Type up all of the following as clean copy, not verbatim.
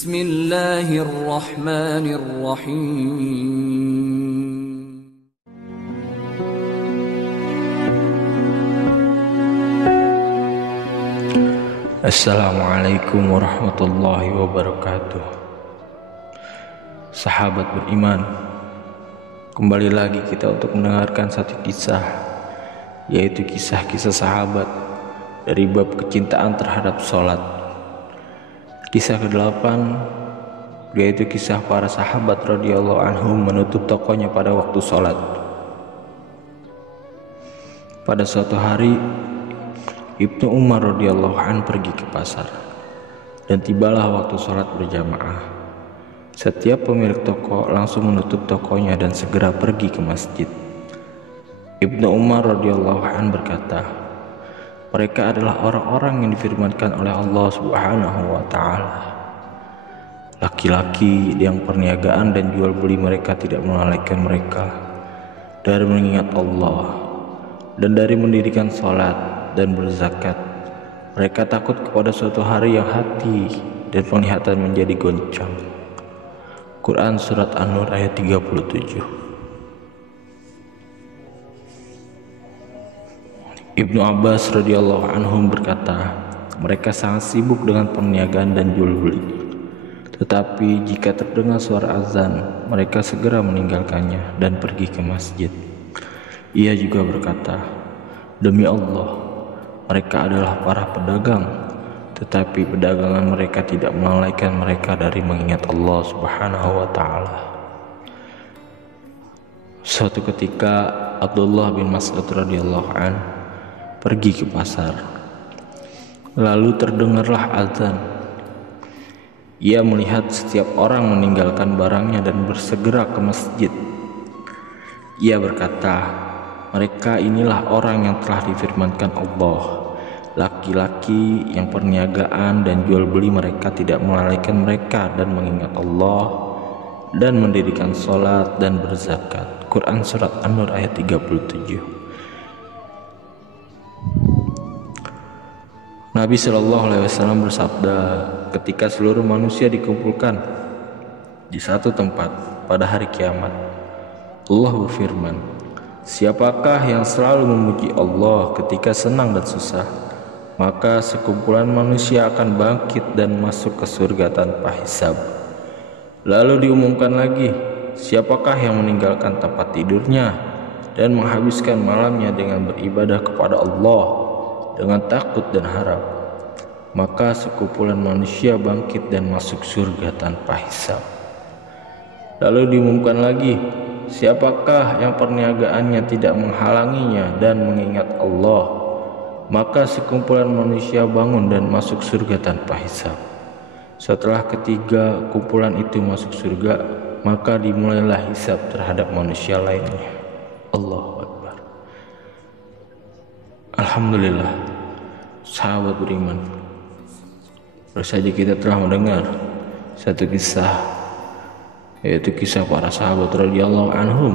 Bismillahirrahmanirrahim. Assalamualaikum warahmatullahi wabarakatuh. Sahabat beriman, kembali lagi kita untuk mendengarkan satu kisah, yaitu kisah-kisah sahabat dari bab kecintaan terhadap sholat. Kisah ke-8 yaitu kisah para sahabat radhiyallahu anhum menutup tokonya pada waktu sholat. Pada suatu hari, Ibnu Umar radhiyallahu an pergi ke pasar, dan tibalah waktu sholat berjamaah. Setiap pemilik toko langsung menutup tokonya dan segera pergi ke masjid. Ibnu Umar radhiyallahu an berkata, mereka adalah orang-orang yang difirmankan oleh Allah Subhanahu wa ta'ala. Laki-laki yang perniagaan dan jual beli mereka tidak melalaikan mereka dari mengingat Allah dan dari mendirikan sholat dan berzakat. Mereka takut kepada suatu hari yang hati dan penglihatan menjadi goncang. Quran Surat An-Nur ayat 37. Ibnu Abbas radhiyallahu anhum berkata, mereka sangat sibuk dengan perniagaan dan jual beli. Tetapi jika terdengar suara azan, mereka segera meninggalkannya dan pergi ke masjid. Ia juga berkata, demi Allah, mereka adalah para pedagang, tetapi perdagangan mereka tidak melalaikan mereka dari mengingat Allah Subhanahu wa ta'ala. Suatu ketika Abdullah bin Mas'ud radhiyallahu an pergi ke pasar. Lalu terdengarlah azan. Ia melihat setiap orang meninggalkan barangnya dan bersegera ke masjid. Ia berkata, mereka inilah orang yang telah difirmankan Allah, laki-laki yang perniagaan dan jual beli mereka tidak melalaikan mereka dan mengingat Allah dan mendirikan sholat dan berzakat. Quran Surat An-Nur ayat 37. Nabi SAW bersabda, ketika seluruh manusia dikumpulkan di satu tempat pada hari kiamat, Allah berfirman, siapakah yang selalu memuji Allah ketika senang dan susah? Maka sekumpulan manusia akan bangkit dan masuk ke surga tanpa hisab. Lalu diumumkan lagi, siapakah yang meninggalkan tempat tidurnya dan menghabiskan malamnya dengan beribadah kepada Allah dengan takut dan harap? Maka sekumpulan manusia bangkit dan masuk surga tanpa hisab. Lalu diumumkan lagi, siapakah yang perniagaannya tidak menghalanginya dan mengingat Allah? Maka sekumpulan manusia bangun dan masuk surga tanpa hisab. Setelah ketiga kumpulan itu masuk surga, maka dimulailah hisab terhadap manusia lainnya. Allahu Akbar. Alhamdulillah, sahabat beriman, baru saja kita telah mendengar satu kisah, yaitu kisah para sahabat radhiyallahu anhum.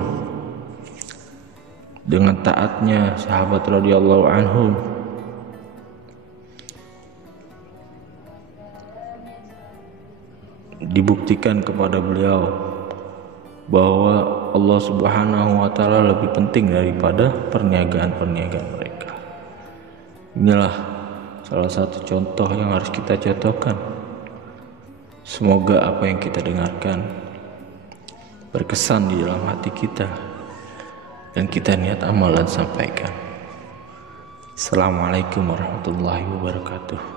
Dengan taatnya sahabat radhiyallahu anhum, dibuktikan kepada beliau bahwa Allah Subhanahu wa ta'ala lebih penting daripada perniagaan-perniagaan mereka. Inilah salah satu contoh yang harus kita contohkan. Semoga apa yang kita dengarkan berkesan di dalam hati kita dan kita niat amal dan sampaikan. Assalamualaikum warahmatullahi wabarakatuh.